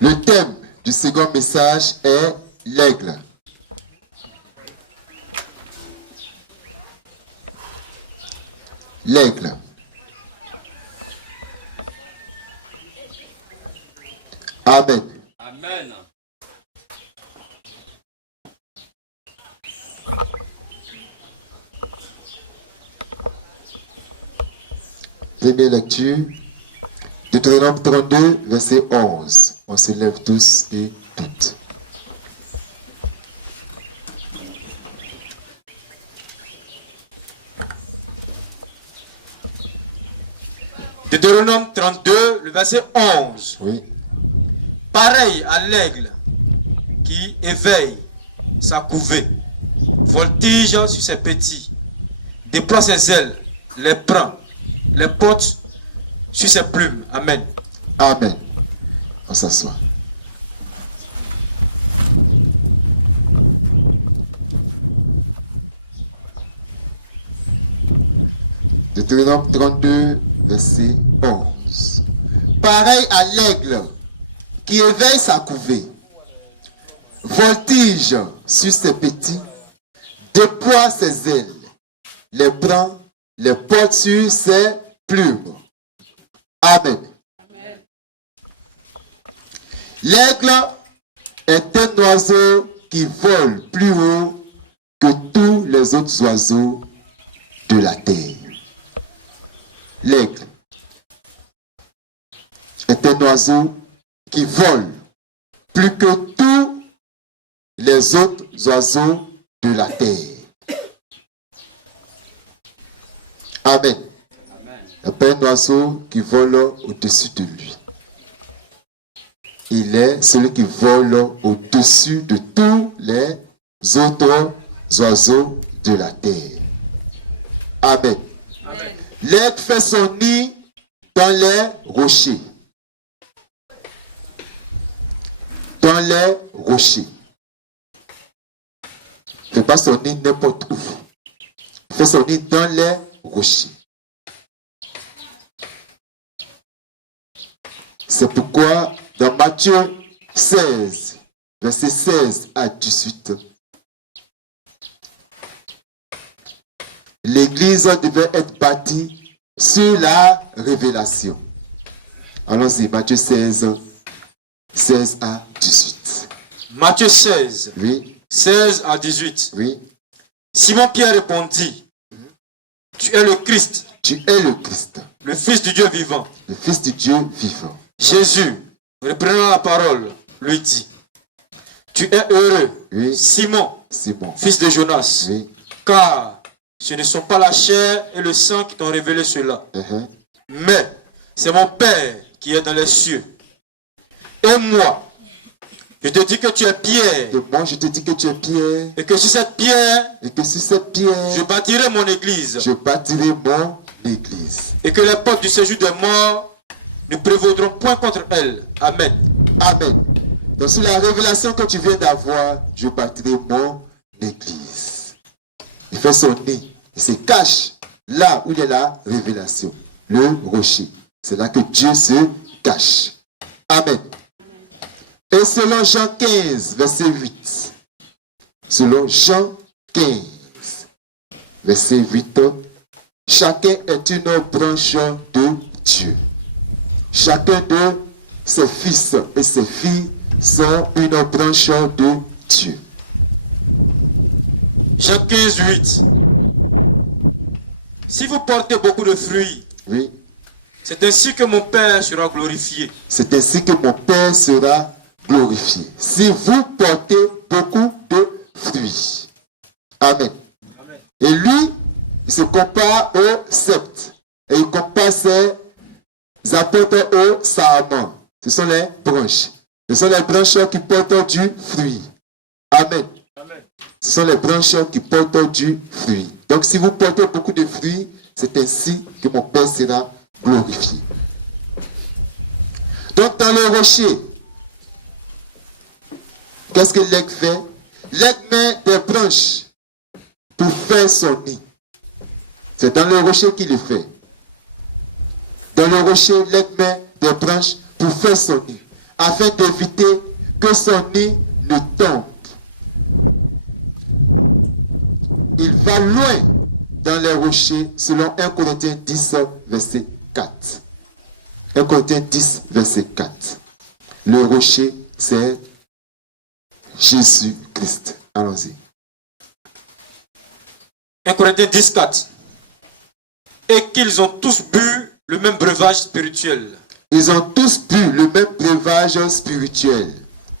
Le thème du second message est l'aigle. L'aigle. Amen. Amen. Première lecture, Deutéronome 32, verset 11. On se lève tous et toutes. Deutéronome 32, le verset 11. Oui. Pareil à l'aigle qui éveille sa couvée, voltige sur ses petits, déploie ses ailes, les prend, les porte sur ses plumes. Amen. Amen. On s'assoit. Deutéronome 32, verset 11. Pareil à l'aigle qui éveille sa couvée, voltige sur ses petits, déploie ses ailes, les prend, les porte sur ses plumes. Amen. L'aigle est un oiseau qui vole plus haut que tous les autres oiseaux de la terre. L'aigle est un oiseau qui vole plus que tous les autres oiseaux de la terre. Amen. Il n'y a pas un oiseau qui vole au-dessus de lui. Il est celui qui vole au-dessus de tous les autres oiseaux de la terre. Amen. Amen. L'aigle fait son nid dans les rochers. Dans les rochers. Il ne fait pas son nid n'importe où. Il fait son nid dans les rochers. C'est pourquoi dans Matthieu 16, verset 16 à 18, l'Église devait être bâtie sur la révélation. Allons-y, Matthieu 16, 16 à 18. Matthieu 16, Oui, 16 à 18. oui. Simon-Pierre répondit, tu es le Christ, Tu es le Christ, le Fils du Dieu vivant. le Fils du Dieu vivant. Jésus, reprenant la parole, lui dit, tu es heureux, Oui, Simon, Simon. fils de Jonas, Oui, car ce ne sont pas la chair et le sang qui t'ont révélé cela, mais c'est mon Père qui est dans les cieux. Et moi, je te dis que tu es Pierre, Et moi, je te dis que tu es Pierre, et que sur cette pierre, et que sur cette pierre, je bâtirai mon église, je bâtirai mon église. et que les portes du séjour des morts ne prévaudront point contre elle. Amen. Amen. Donc, sur la révélation que tu viens d'avoir, je bâtirai mon église. Il fait son nid. Il se cache là où il y a la révélation. Le rocher. C'est là que Dieu se cache. Amen. Et selon Jean 15, verset 8. Selon Jean 15, verset 8. Chacun est une branche de Dieu. Chacun de ses fils et ses filles sont une branche de Dieu. Jean 15, 8. Si vous portez beaucoup de fruits, Oui, c'est ainsi que mon Père sera glorifié. c'est ainsi que mon Père sera glorifié. Si vous portez beaucoup de fruits. Amen. Amen. Et lui, il se compare au sceptre. Et il compare ses apôtres au sarment. Ce sont les branches. Ce sont les branches qui portent du fruit. Amen. Amen. Ce sont les branches qui portent du fruit. Donc si vous portez beaucoup de fruits, c'est ainsi que mon Père sera glorifié. Donc dans le rocher, qu'est-ce que l'aigle fait? L'aigle met des branches pour faire son nid. C'est dans le rocher qu'il le fait. Dans le rocher, l'aigle met des branches pour faire son nid. afin d'éviter que son nid ne tombe. Il va loin dans les rochers selon 1 Corinthiens 10, verset 4. 1 Corinthiens 10, verset 4. Le rocher, c'est Jésus-Christ. Allons-y. 1 Corinthiens 10, 4. Et qu'ils ont tous bu le même breuvage spirituel. Ils ont tous bu le même breuvage spirituel.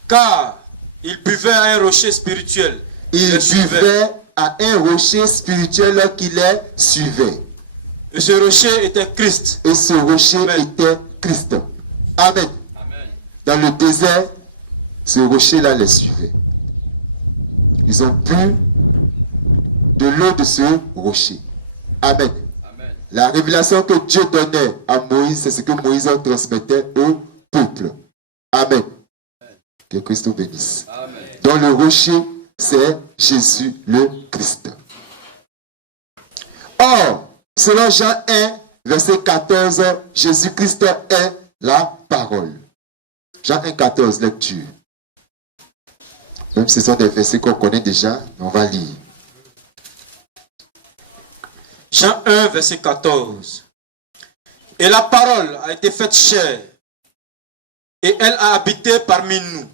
Car ils buvaient à un rocher spirituel. Ils buvaient à un rocher spirituel qui les suivait. Et ce rocher était Christ. Et ce rocher était Christ. Amen. Amen. Dans le désert, ce rocher-là les suivait. Ils ont bu de l'eau de ce rocher. Amen. Amen. La révélation que Dieu donnait à Moïse, c'est ce que Moïse transmettait au peuple. Amen. Que Christ nous bénisse. Amen. Dans le rocher, c'est Jésus le Christ. Or, selon Jean 1, verset 14, Jésus-Christ est la parole. Jean 1, 14, lecture. Même si ce sont des versets qu'on connaît déjà, on va lire. Jean 1, verset 14. Et la parole a été faite chair, et elle a habité parmi nous,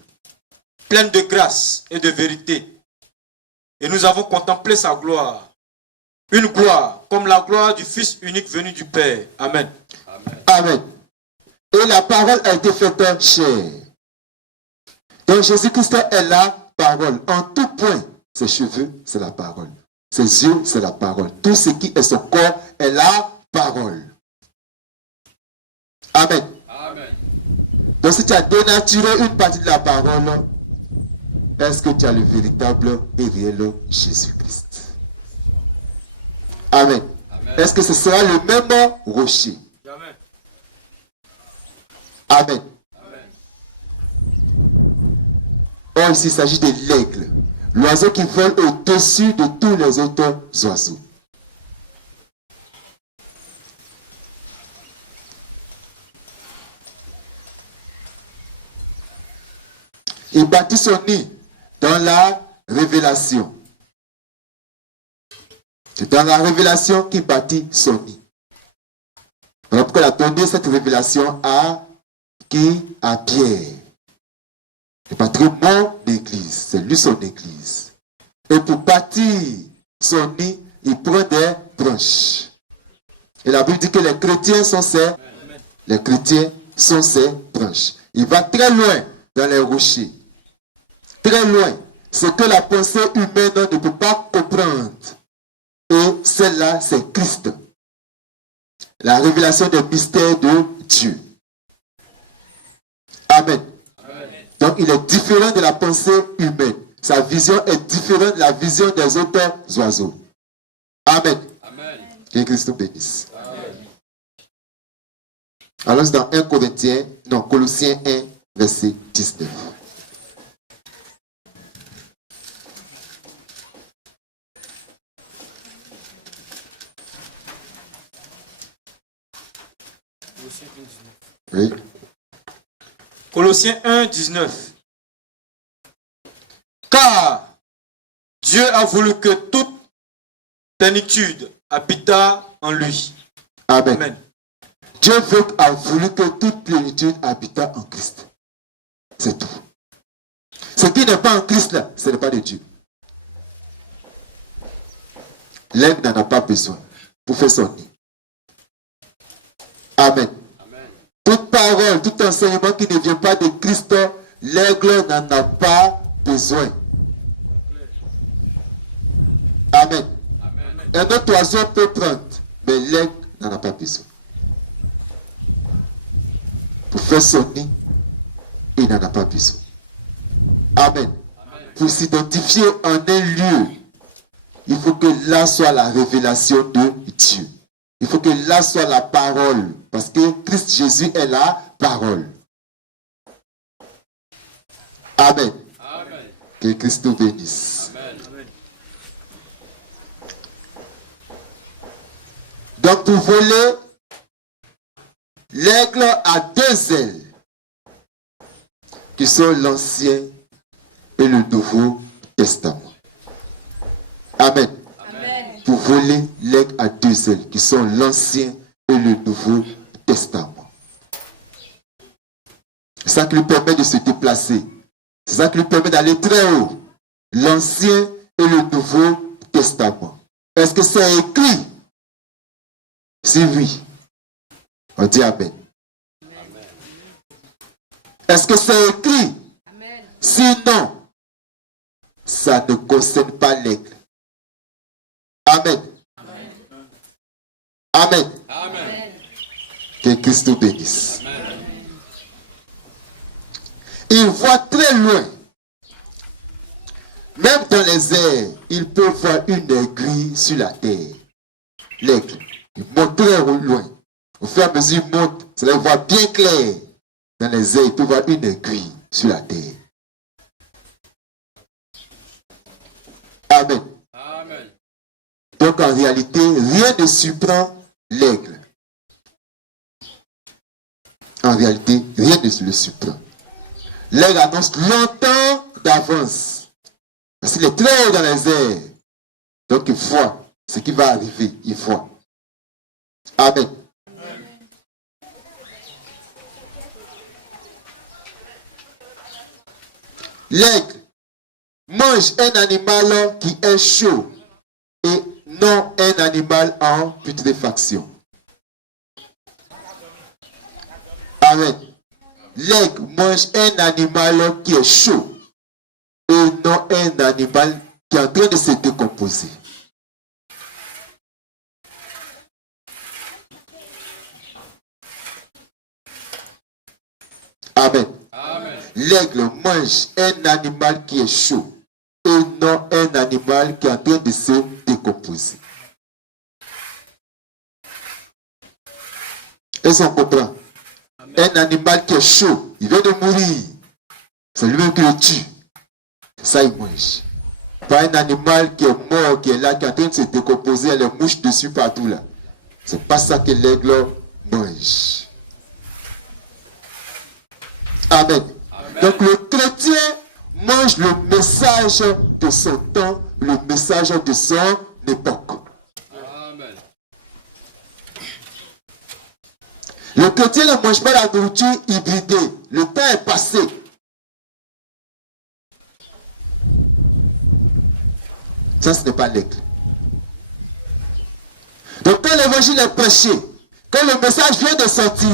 pleine de grâce et de vérité. Et nous avons contemplé sa gloire, une gloire comme la gloire du Fils unique venu du Père. Amen. Amen. Amen. Et la parole a été faite chair. Donc Jésus-Christ est la parole. En tout point, ses cheveux, c'est la parole. Ses yeux, c'est la parole. Tout ce qui est son corps est la parole. Amen. Amen. Donc si tu as dénaturé une partie de la parole, est-ce que tu as le véritable et réel Jésus-Christ? Amen. Amen. Est-ce que ce sera le même rocher? Amen. Amen. Amen. Or, ici, il s'agit de l'aigle, l'oiseau qui vole au-dessus de tous les autres oiseaux. Il bâtit son nid dans la révélation. C'est dans la révélation qu'il bâtit son nid. Alors pourquoi il a donné cette révélation à qui? À Pierre. Le patrimoine d'église. C'est lui son église. Et pour bâtir son nid, il prend des branches. Et la Bible dit que les chrétiens sont ses branches. Il va très loin dans les rochers. Très loin. Ce que la pensée humaine ne peut pas comprendre. Et celle-là, c'est Christ. La révélation des mystères de Dieu. Amen. Amen. Donc, il est différent de la pensée humaine. Sa vision est différente de la vision des autres oiseaux. Amen. Amen. Que Christ nous bénisse. Amen. Alors, dans Colossiens 1, verset 19. Oui. Colossiens 1, 19. Car Dieu a voulu que toute plénitude habitât en lui. Amen. Amen. Dieu a voulu que toute plénitude habitât en Christ. C'est tout. Ce qui n'est pas en Christ, là, ce n'est pas de Dieu. L'aigle n'en a pas besoin pour faire son nid. Amen. Toute parole, tout enseignement qui ne vient pas de Christ, l'aigle n'en a pas besoin. Amen. Un autre oiseau peut prendre, mais l'aigle n'en a pas besoin. Pour faire son nid, il n'en a pas besoin. Amen. Pour s'identifier en un lieu, il faut que là soit la révélation de Dieu. Il faut que là soit la parole. Parce que Christ Jésus est la parole. Amen. Amen. Que Christ nous bénisse. Amen. Donc pour voler, l'aigle a deux ailes. qui sont l'Ancien et le Nouveau Testament. Amen. Amen. Pour voler l'aigle à deux ailes, qui sont l'Ancien et le Nouveau Testament. C'est ça qui lui permet de se déplacer. C'est ça qui lui permet d'aller très haut. L'Ancien et le Nouveau Testament. Est-ce que c'est écrit? Si oui, on dit Amen. Amen. Est-ce que c'est écrit? Amen. Sinon, ça ne concerne pas l'aigle. Amen. Amen. Amen. Amen. Que Christ nous bénisse. Amen. Il voit très loin. Même dans les airs, il peut voir une aiguille sur la terre. L'aigle, il monte très loin. Au fur et à mesure qu'il monte, cela voit bien clair. Dans les airs, il peut voir une aiguille sur la terre. Amen. Amen. Donc en réalité, rien ne surprend l'aigle. En réalité, rien ne le surprend. L'aigle annonce longtemps d'avance. Parce qu'il est très haut dans les airs. Donc il voit ce qui va arriver. Il voit. Amen. L'aigle mange un animal qui est chaud et non un animal en putréfaction. Amen. L'aigle mange un animal qui est chaud et non un animal qui est en train de se décomposer. Amen. Amen. L'aigle mange un animal qui est chaud et non un animal qui est en train de se décomposer. Est-ce qu'on comprend? Un animal qui est chaud, il vient de mourir. C'est lui-même qui le tue. Ça, il mange. Pas un animal qui est mort, qui est là, qui est en train de se décomposer, il y a les mouches dessus partout là. C'est pas ça que l'aigle mange. Amen. Amen. Donc le chrétien mange le message de son temps, le message de son époque. Amen. Le chrétien ne mange pas la nourriture hybridée. Le temps est passé. Ça, ce n'est pas l'aigle. Donc quand l'évangile est prêché, quand le message vient de sortir,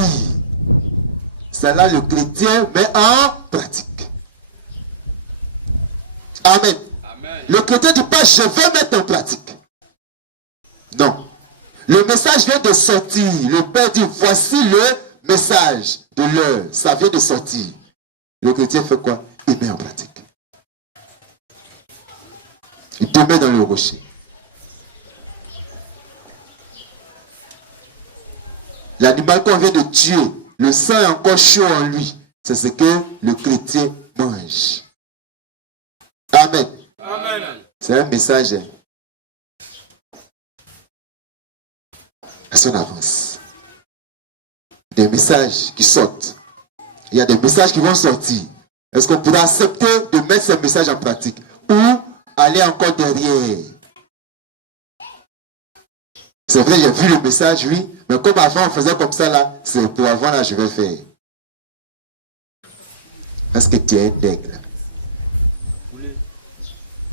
c'est là le chrétien met en pratique. Amen. Amen. Le chrétien ne dit pas je vais mettre en pratique. Non. Le message vient de sortir. Le Père dit voici le message de l'heure. Ça vient de sortir. Le chrétien fait quoi? Il met en pratique. Il te met dans le rocher. L'animal qu'on vient de tuer, le sang est encore chaud en lui. C'est ce que le chrétien mange. Amen. Amen. C'est un message. À son avance. Des messages qui sortent. Il y a des messages qui vont sortir. Est-ce qu'on pourra accepter de mettre ces messages en pratique? Ou aller encore derrière? C'est vrai, j'ai vu le message, oui. Mais comme avant, on faisait comme ça, là, c'est pour avant, là, je vais faire. Est-ce que tu es un aigle?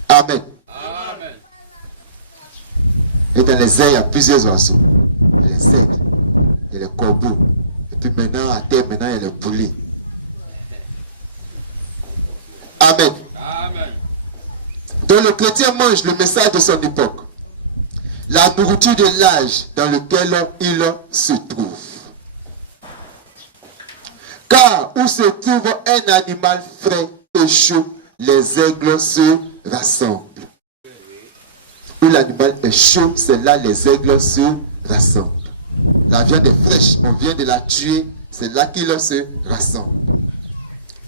Amen. Amen. Et dans les airs, il y a plusieurs oiseaux. Il y a les aigles, il y a les corbeaux. Et puis maintenant, à terre, maintenant, il y a les poulets. Amen. Amen. Donc le chrétien mange le message de son époque. La nourriture de l'âge dans lequel il se trouve. Car où se trouve un animal frais et chaud, les aigles se rassemblent. Où l'animal est chaud, c'est là les aigles se rassemblent. La viande est fraîche, on vient de la tuer, c'est là qu'ils se rassemblent.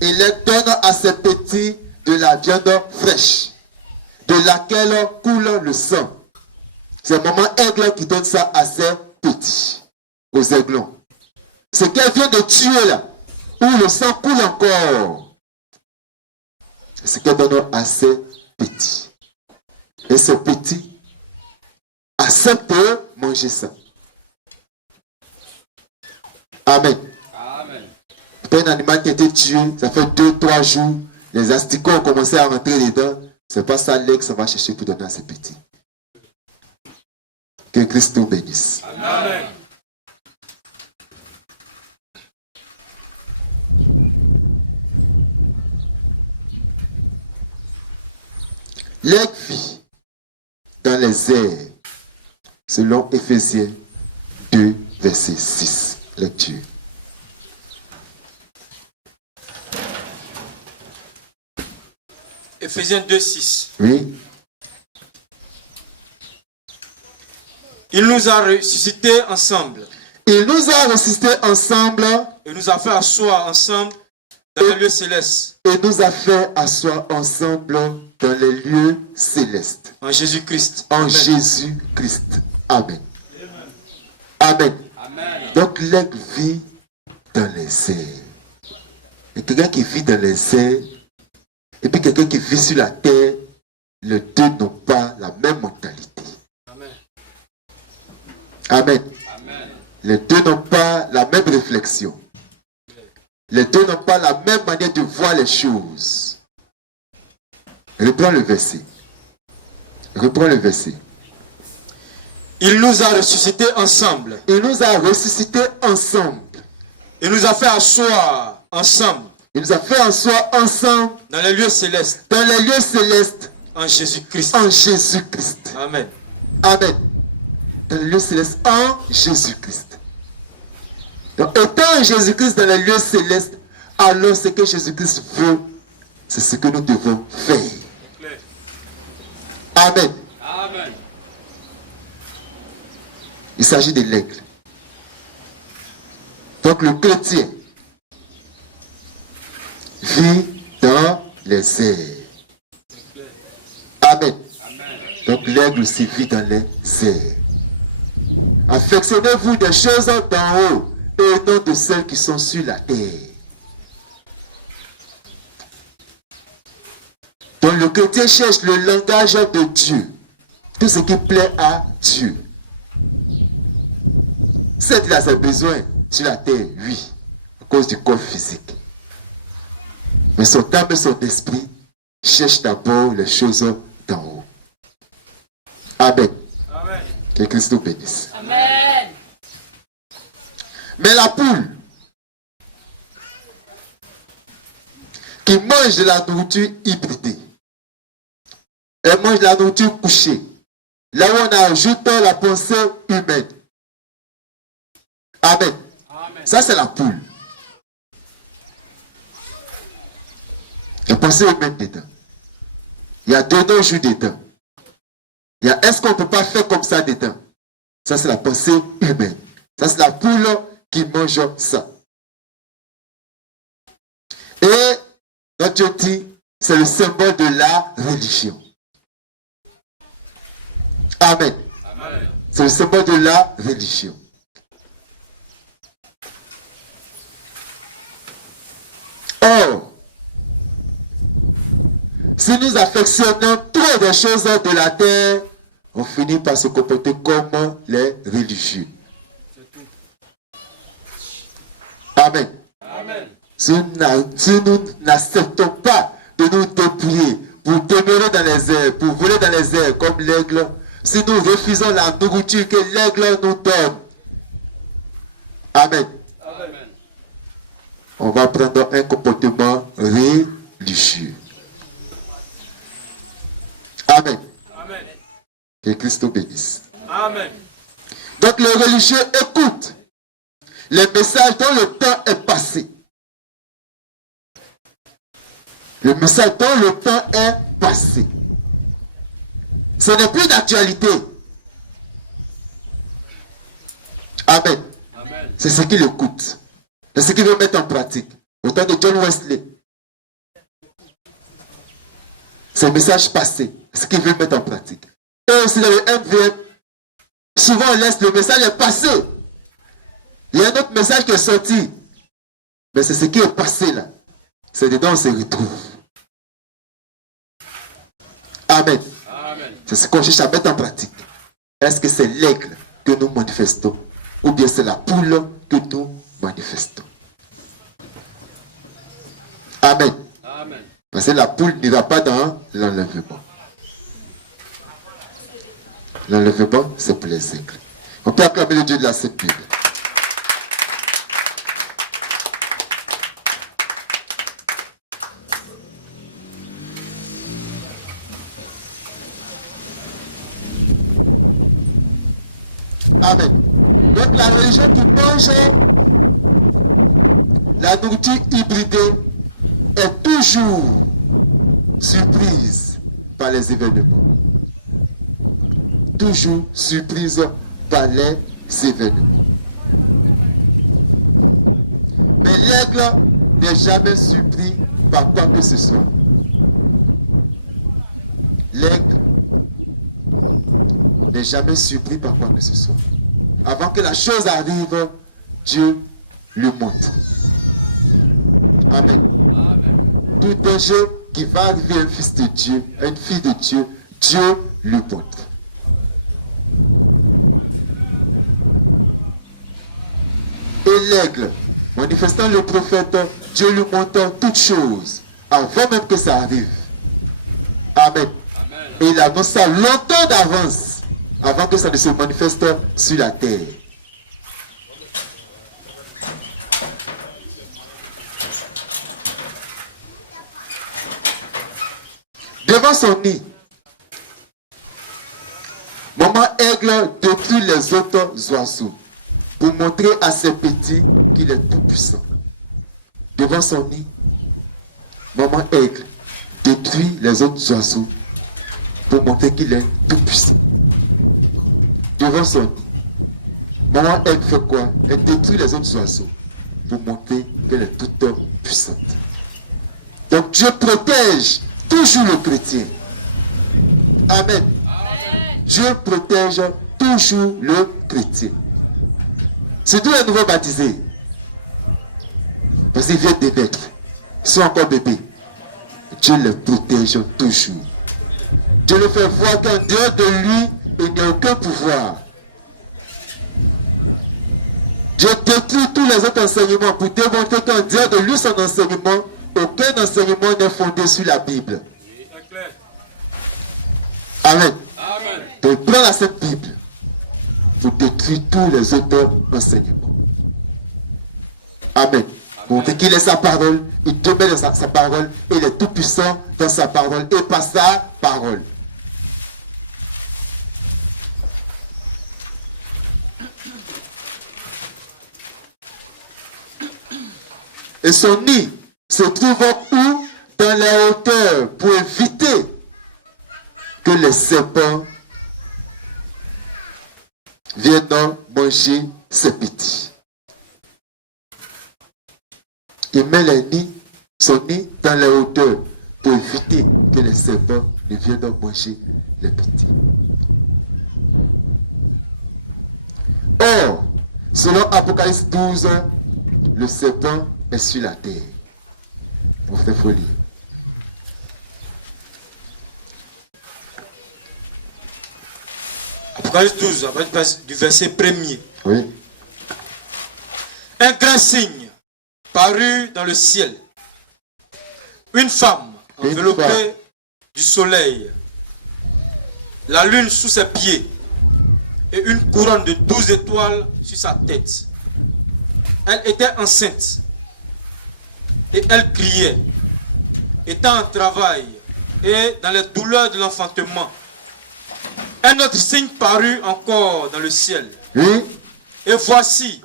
Il donne à ses petits de la viande fraîche, de laquelle coule le sang. C'est maman aigle qui donne ça à ses petits, aux aiglons. Ce qu'elle vient de tuer là, où le sang coule encore, ce qu'elle donne à ses petits. Et ces petits acceptent de manger ça. Amen. Amen. Un animal qui a été tué, ça fait 2-3 jours, les asticots ont commencé à rentrer dedans. C'est pas ça l'aigle, ça va chercher pour donner à ses petits. Que Christ nous bénisse. Amen. L'aigle vit dans les airs, selon Éphésiens 2, verset 6. Lecture. Éphésiens 2, 6. Oui. Il nous a ressuscités ensemble Il nous a ressuscités ensemble et nous a fait asseoir ensemble dans les lieux célestes et nous a fait asseoir ensemble dans les lieux célestes. en Jésus-Christ. En Amen. Jésus-Christ. Amen. Amen. Amen. Donc l'aigle vit dans les airs. Et quelqu'un qui vit dans les airs, et puis quelqu'un qui vit sur la terre, les deux n'ont pas la même mentalité. Amen. Amen. Amen. Les deux n'ont pas la même réflexion. Les deux n'ont pas la même manière de voir les choses. Reprends le verset. Reprends le verset. Il nous a ressuscités ensemble Il nous a ressuscités ensemble. et nous a fait asseoir ensemble Il nous a fait asseoir ensemble dans les lieux célestes dans les lieux célestes en Jésus-Christ. en Jésus-Christ. Amen. Amen. Dans les lieux célestes en Jésus-Christ. Donc, étant en Jésus-Christ dans les lieux célestes, alors ce que Jésus-Christ veut, c'est ce que nous devons faire. Amen. Amen. Il s'agit de l'aigle. Donc le chrétien vit dans les airs. Amen. Donc l'aigle aussi vit dans les airs. Affectionnez-vous des choses d'en haut et non de celles qui sont sur la terre. Donc le chrétien cherche le langage de Dieu. Tout ce qui plaît à Dieu. Certes, il a ses besoins sur la terre, oui, à cause du corps physique. Mais son âme et son esprit cherchent d'abord les choses d'en haut. Amen. Amen. Que Christ nous bénisse. Amen. Mais la poule qui mange de la nourriture hybridée, elle mange de la nourriture couchée, là où on ajoute la pensée humaine. Amen. Amen. Ça, c'est la poule. La pensée humaine dedans. Il y a deux jours dedans. Il y a est-ce qu'on ne peut pas faire comme ça dedans? Ça, c'est la pensée humaine. Ça, c'est la poule qui mange ça. Et notre dit, c'est le symbole de la religion. Amen. Amen. C'est le symbole de la religion. Or, si nous affectionnons trop des choses de la terre, on finit par se comporter comme les religieux. Amen. Amen. Si nous n'acceptons pas de nous dépouiller pour demeurer dans les airs, pour voler dans les airs comme l'aigle, si nous refusons la nourriture que l'aigle nous donne, Amen, Amen. on va prendre un comportement religieux. Amen. Amen. Que Christ nous bénisse. Amen. Donc les religieux écoutent les messages dont le temps est passé. Le message dont le temps est passé. Ce n'est plus d'actualité. Amen. Amen. C'est ce qu'il écoute. C'est ce qu'il veut mettre en pratique. Au temps de John Wesley. C'est le message passé. C'est ce qu'il veut mettre en pratique. Et aussi dans le MVM, souvent on laisse le message est passé. Il y a un autre message qui est sorti. Mais c'est ce qui est passé là. C'est dedans on se retrouve. C'est ce qu'on cherche à mettre en pratique. Est-ce que c'est l'aigle que nous manifestons ou bien c'est la poule que nous manifestons? Amen. Amen. Parce que la poule n'ira pas dans l'enlèvement. L'enlèvement, c'est pour les aigles. On peut acclamer le Dieu de la Sainte Bible. Amen. Donc la religion qui mange la nourriture hybridée est toujours surprise par les événements. Toujours surprise par les événements. Mais l'aigle n'est jamais surpris par quoi que ce soit. L'aigle n'est jamais surpris par quoi que ce soit. Avant que la chose arrive, Dieu le montre. Amen. Amen. Tout danger qui va arriver à un fils de Dieu, à une fille de Dieu, Dieu le montre. Et l'aigle, manifestant le prophète, Dieu lui montre toutes choses, avant même que ça arrive. Amen. Amen. Et il annonce ça longtemps d'avance, avant que ça ne se manifeste sur la terre. Devant son nid, maman aigle détruit les autres oiseaux pour montrer à ses petits qu'il est tout puissant. Devant son nid, maman aigle détruit les autres oiseaux pour montrer qu'il est tout puissant. Devant son nid, maman aigle fait quoi? Elle détruit les autres oiseaux pour montrer qu'elle est toute puissante. Donc Dieu protège toujours le chrétien. Amen. Dieu protège toujours le chrétien. Surtout les nouveaux baptisés. Parce qu'ils viennent de naître. Ils sont encore bébés. Dieu les protège toujours. Dieu le fait voir qu'en dehors de lui, il n'y a aucun pouvoir. Dieu détruit tous les autres enseignements pour démontrer qu'en dehors de lui, son enseignement, aucun enseignement n'est fondé sur la Bible. C'est clair. Amen. Amen. Donc, prends la Sainte Bible pour détruire tous les autres enseignements. Amen. Pour montrer qu'il est sa parole, il demeure dans sa parole, il est tout puissant dans sa parole et par sa parole. Et son nid se trouve où? Dans la hauteur pour éviter que les serpents viennent manger ses petits. Il met son nid dans la hauteur pour éviter que les serpents ne viennent manger les petits. Or, selon Apocalypse 12, le serpent est sur la terre. Mon frère Folie. Apocalypse 12, à partir du verset 1er. Oui. Un grand signe parut dans le ciel. Une femme enveloppée du soleil, la lune sous ses pieds et une couronne de 12 étoiles sur sa tête. Elle était enceinte et elle criait, étant en travail et dans les douleurs de l'enfantement. Un autre signe parut encore dans le ciel. Oui. Et voici,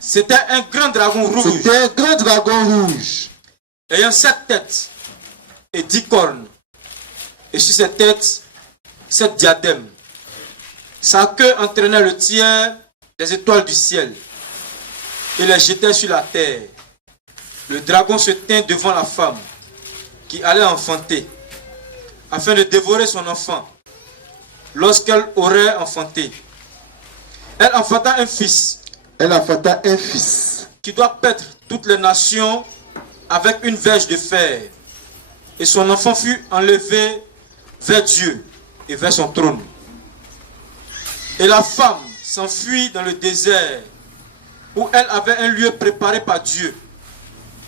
c'était un grand dragon rouge, C'était un grand dragon rouge, ayant 7 têtes et 10 cornes, et sur ses têtes 7 diadèmes. Sa queue entraînait le tiers des étoiles du ciel et les jetait sur la terre. Le dragon se tint devant la femme qui allait enfanter, afin de dévorer son enfant lorsqu'elle aurait enfanté. Elle enfanta un fils. Elle enfanta un fils Qui doit paître toutes les nations avec une verge de fer. Et son enfant fut enlevé vers Dieu et vers son trône. Et la femme s'enfuit dans le désert, où elle avait un lieu préparé par Dieu,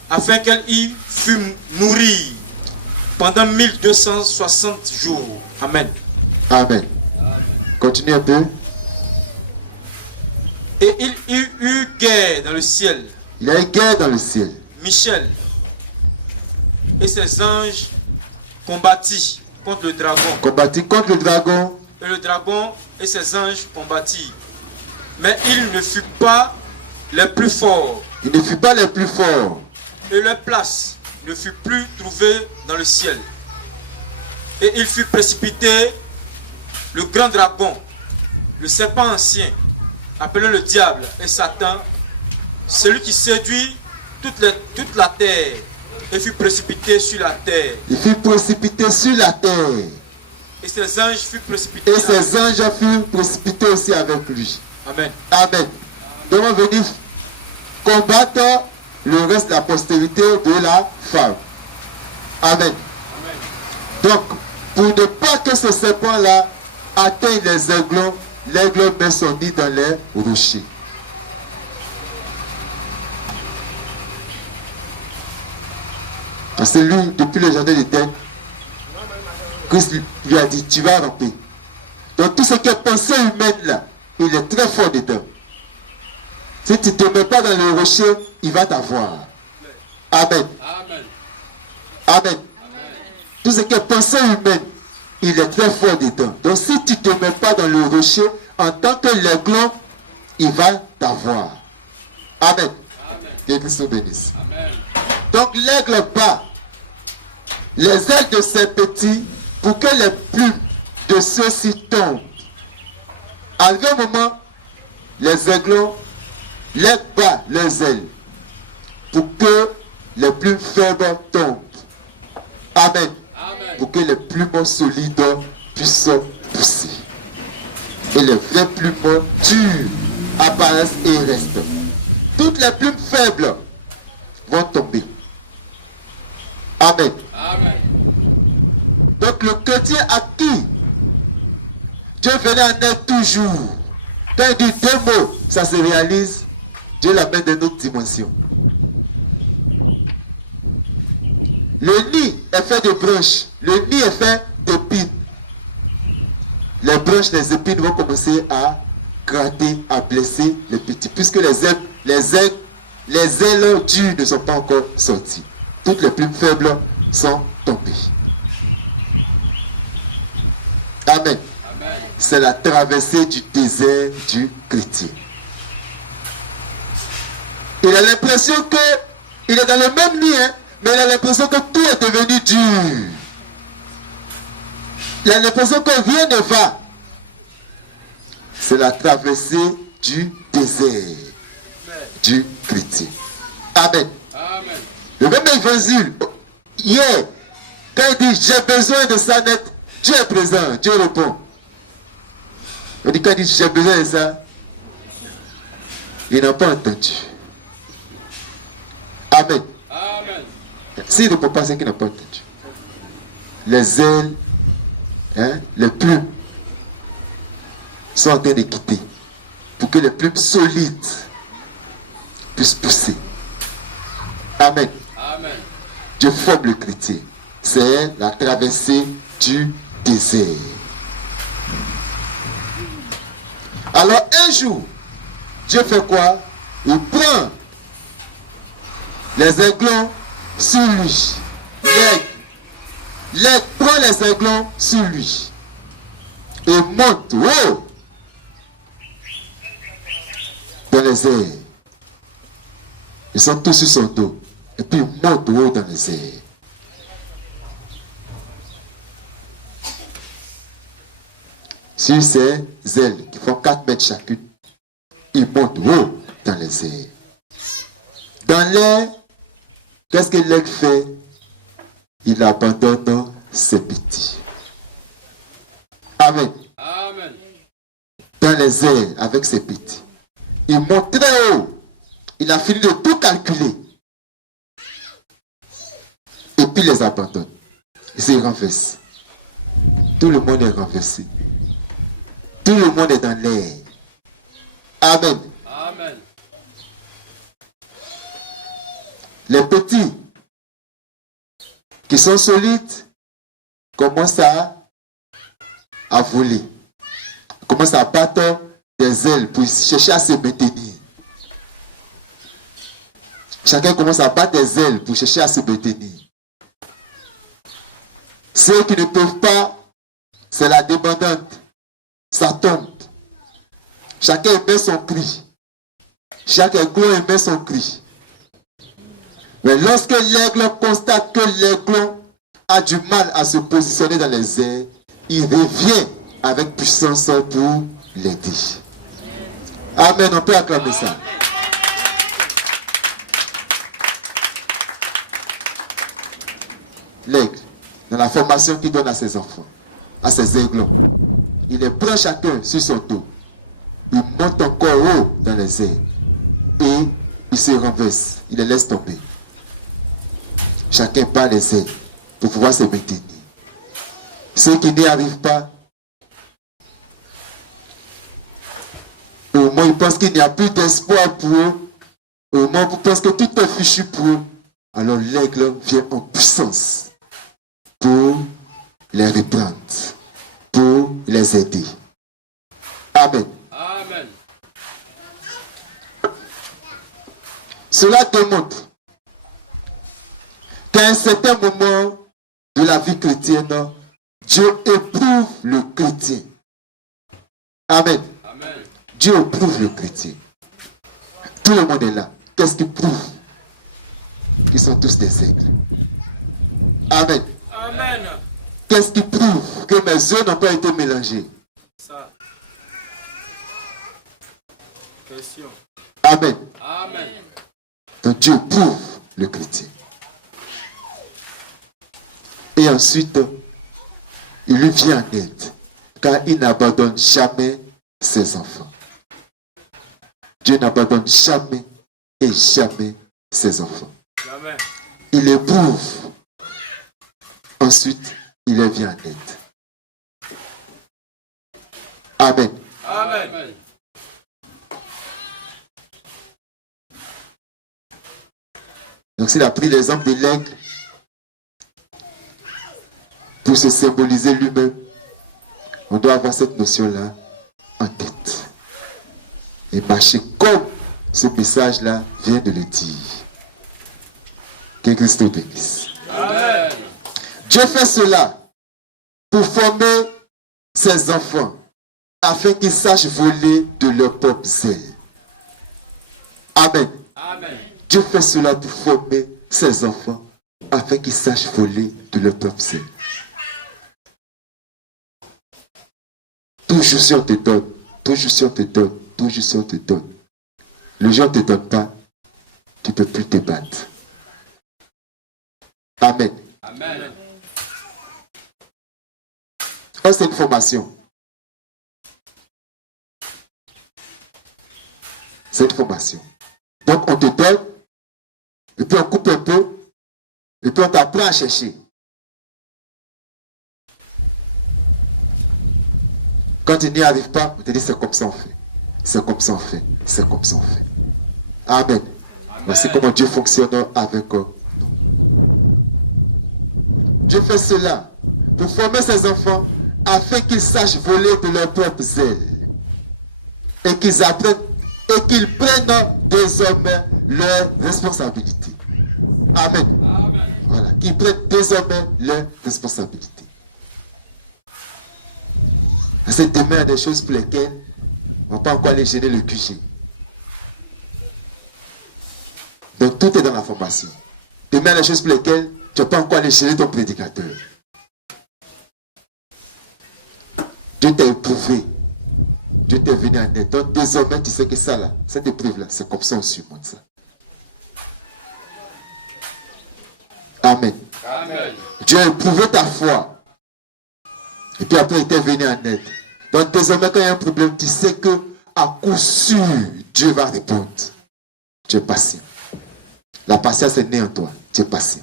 afin qu'elle y fût nourrie pendant 1260 jours. Amen. Amen. Continue un peu. Et il y eut guerre dans le ciel. Il y a une guerre dans le ciel. Michel et ses anges combattit contre le dragon. Combattit contre le dragon. Et le dragon et ses anges combattirent. Mais il ne fut pas les plus forts. Il ne fut pas les plus forts. Et leur place ne fut plus trouvée dans le ciel. Et il fut précipité, le grand dragon, le serpent ancien, appelé le diable et Satan, celui qui séduit toute la terre, et fut précipité sur la terre. Il fut précipité sur la terre. Et ses anges furent précipités. Et ses anges furent précipités aussi avec lui. Amen. Amen. Nous allons venir combattre le reste de la postérité de la femme. Amen. Donc, pour ne pas que ce serpent-là atteigne les aiglons, l'aigle met son nid dans les rochers. Parce que lui, depuis le jardin d'Éden, Christ lui a dit, tu vas ramper. Donc tout ce qui est pensée humaine là, il est très fort dedans. Si tu ne te mets pas dans le rocher, il va t'avoir. Amen. Amen. Amen. Tout ce qui est pensée humaine, il est très fort dedans. Donc si tu ne te mets pas dans le rocher, en tant que l'aiglon, il va t'avoir. Amen. Que Christ nous bénisse. Amen. Donc l'aigle bat les ailes de ses petits pour que les plumes de ceux-ci tombent. Arrivé un moment, les aiglons, l'aigle bat les ailes pour que les plumes faibles tombent. Amen. Amen. Pour que les plumes solides puissent pousser. Et les vraies plumes dures apparaissent et restent. Toutes les plumes faibles vont tomber. Amen. Amen. Donc le chrétien à qui Dieu venait en aide toujours. Quand il dit deux mots, ça se réalise. Dieu l'amène dans une autre dimension. Le nid est fait de branches. Le nid est fait d'épines. Les branches, les épines vont commencer à gratter, à blesser les petits. Puisque les ailes dures ne sont pas encore sorties. Toutes les plumes faibles sont tombées. Amen. Amen. C'est la traversée du désert du chrétien. Il a l'impression qu'il est dans le même nid, hein, mais il a l'impression que tout est devenu dur. Il a l'impression que rien ne va. C'est la traversée du désert du chrétien. Amen. Amen. Le même évangile, hier, quand il dit j'ai besoin de ça net, Dieu est présent, Dieu répond. On dit quand il dit j'ai besoin de ça, il n'a pas entendu. Amen. Amen. S'il ne répond pas, c'est qu'il n'a pas entendu. Les ailes, hein, les plumes sont en train de quitter pour que les plumes solides puissent pousser. Amen. Amen. Dieu forme le chrétien. C'est la traversée du désert. Alors un jour, Dieu fait quoi? Il prend les aiglons sur lui. L'aigle prend les aiglons sur lui. Et monte haut dans les airs. Ils sont tous sur son dos. Et puis il monte haut dans les airs. Sur ses ailes qui font 4 mètres chacune, il monte haut dans les airs. Dans l'air, qu'est-ce que l'aigle fait? Il abandonne ses petits. Amen. Amen. Dans les airs avec ses petits. Il monte très haut. Il a fini de tout calculer. Et puis les abandonne. Il se renverse. Tout le monde est renversé. Tout le monde est dans l'air. Amen. Amen. Les petits qui sont solides commencent à voler. Commencent à battre des ailes pour chercher à se maintenir. Chacun commence à battre des ailes pour chercher à se maintenir. Ceux qui ne peuvent pas, c'est la débandante. Ça tombe. Chacun émet son cri. Chaque aiglon émet son cri. Mais lorsque l'aigle constate que l'aiglon a du mal à se positionner dans les airs, il revient avec puissance pour l'aider. Amen, on peut acclamer ça. L'aigle, dans la formation qu'il donne à ses enfants, à ses aiglons, il les prend chacun sur son dos. Il monte encore haut dans les airs et il se renverse, il les laisse tomber. Chacun bat les ailes pour pouvoir se maintenir. Ceux qui n'y arrivent pas, au moins ils pensent qu'il n'y a plus d'espoir pour eux, au moins ils pensent que tout est fichu pour eux. Alors l'aigle vient en puissance pour les reprendre, pour les aider. Amen. Amen. Cela démontre qu'à un certain moment de la vie chrétienne, Dieu éprouve le chrétien. Amen. Amen. Dieu éprouve le chrétien. Tout le monde est là. Qu'est-ce qu'il prouve? Qu'ils sont tous des aigles. Amen. Amen. Qu'est-ce qui prouve que mes yeux n'ont pas été mélangés? Ça. Question. Amen. Amen. Donc Dieu prouve le chrétien. Et ensuite, il lui vient en aide, car il n'abandonne jamais ses enfants. Dieu n'abandonne jamais et jamais ses enfants. Jamais. Il éprouve. Ensuite, il les vient en aide. Amen. Amen. Donc s'il a pris l'exemple de l'aigle pour se symboliser lui-même, on doit avoir cette notion-là en tête. Et marcher comme ce message-là vient de le dire. Que Christ te bénisse. Amen. Dieu fait cela pour former ses enfants afin qu'ils sachent voler de leurs propres ailes. Amen. Amen. Dieu fait cela pour former ses enfants afin qu'ils sachent voler de leurs propres ailes. Toujours si on te donne, toujours si on te donne, toujours si on te donne. Le jour où on ne te donne pas, tu ne peux plus te battre. Amen. Amen. Ça, c'est une formation. C'est une formation. Donc, on te donne, et puis on coupe un peu, et puis on t'apprend à chercher. Quand tu n'y arrives pas, on te dit c'est comme ça on fait. C'est comme ça on fait. C'est comme ça on fait. Amen. Voici comment Dieu fonctionne avec nous. Dieu fait cela pour former ses enfants afin qu'ils sachent voler de leurs propres ailes et qu'ils apprennent et qu'ils prennent désormais leurs responsabilités. Amen. Amen. Voilà, qu'ils prennent désormais leurs responsabilités. C'est demain, il y a des choses pour lesquelles on ne va pas encore aller gêner le QG. Donc tout est dans la formation. Demain, il y a des choses pour lesquelles tu ne vas pas encore aller gêner ton prédicateur. Dieu t'a éprouvé. Dieu t'est venu en aide. Donc désormais, tu sais que ça là, cette épreuve là, c'est comme ça on surmonte ça. Amen. Amen. Dieu a éprouvé ta foi. Et puis après, il t'est venu en aide. Donc désormais, quand il y a un problème, tu sais que à coup sûr, Dieu va répondre. Tu es patient. La patience est née en toi. Tu es patient.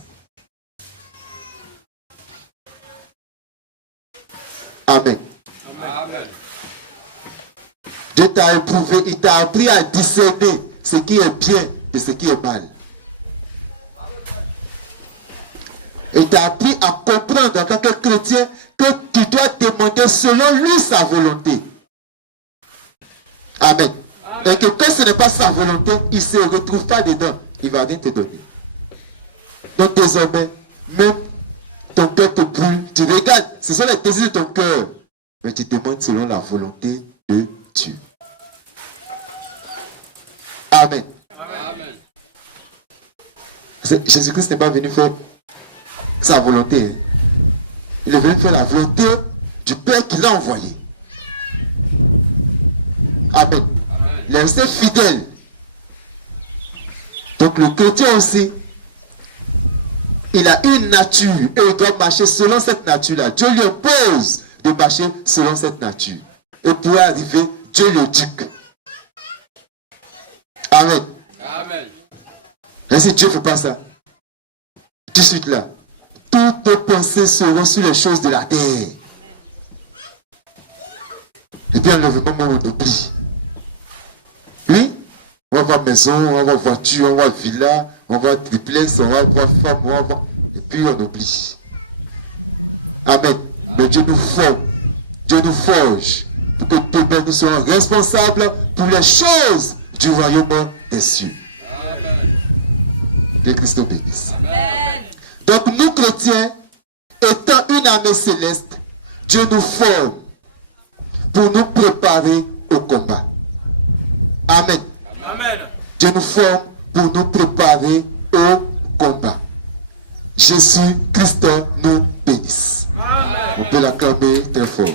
t'a éprouvé, il t'a appris à discerner ce qui est bien de ce qui est mal. Il t'a appris à comprendre en tant que chrétien que tu dois demander selon lui sa volonté. Amen. Et que quand ce n'est pas sa volonté, il ne se retrouve pas dedans. Il ne va rien te donner. Donc désormais, même ton cœur te brûle, tu regardes, ce sont les désirs de ton cœur. Mais tu demandes selon la volonté de Dieu. Amen. Amen. Jésus-Christ n'est pas venu faire sa volonté. Hein. Il est venu faire la volonté du Père qui l'a envoyé. Amen. Il est resté fidèle. Donc le chrétien aussi, il a une nature et il doit marcher selon cette nature-là. Dieu lui impose de marcher selon cette nature. Et pour y arriver, Dieu le éduque. Amen. Amen. Et si Dieu ne fait pas ça, tout de suite là, toutes tes pensées seront sur les choses de la terre. Et puis enlèvement, on oublie. Oui, on va voir maison, on va voir voiture, on va voir villa, on va voir triplex, on va voir femme, on va voir... Et puis on oublie. Amen. Mais Dieu nous forme, Dieu nous forge, pour que demain nous soyons responsables pour les choses du royaume des cieux. Amen. Que Christ nous bénisse. Amen. Donc nous chrétiens, étant une armée céleste, Dieu nous forme pour nous préparer au combat. Amen. Amen. Dieu nous forme pour nous préparer au combat. Jésus Christ nous bénisse. Amen. On peut l'acclamer très fort.